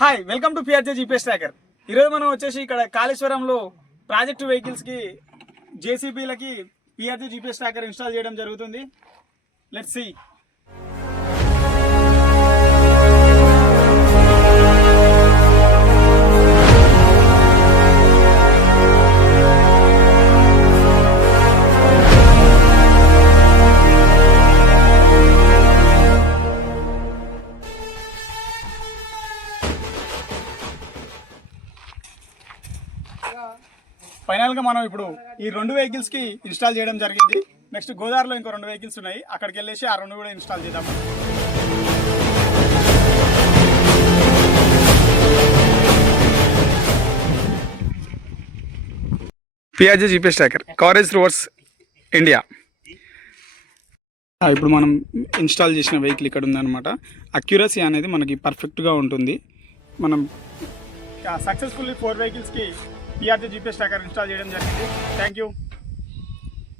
Hi welcome to PRJ GPS tracker. ఈరోజు మనం వచ్చేసి ఇక్కడ కాళేశ్వరంలో ప్రాజెక్టు వెహికల్స్కి జేసీబీలకి పిఆర్జే జీపీఎస్ ట్రాకర్ ఇన్స్టాల్ చేయడం జరుగుతుంది. Let's see. ఫైనల్గా మనం ఇప్పుడు ఈ రెండు వెహికల్స్కి ఇన్స్టాల్ చేయడం జరిగింది. నెక్స్ట్ గోదావరిలో ఇంకో రెండు వెహికల్స్ ఉన్నాయి, అక్కడికి వెళ్ళేసి ఆ రెండు కూడా ఇన్స్టాల్ చేద్దాము. PRJ GPS tracker coverage roads India. ఇప్పుడు మనం ఇన్స్టాల్ చేసిన వెహికల్ ఇక్కడ ఉందన్నమాట. అక్యురసీ అనేది మనకి పర్ఫెక్ట్గా ఉంటుంది. మనం successfully 4 వెహికల్స్కి PRJ GPS tracker install చేయడం జరిగింది. Thank you.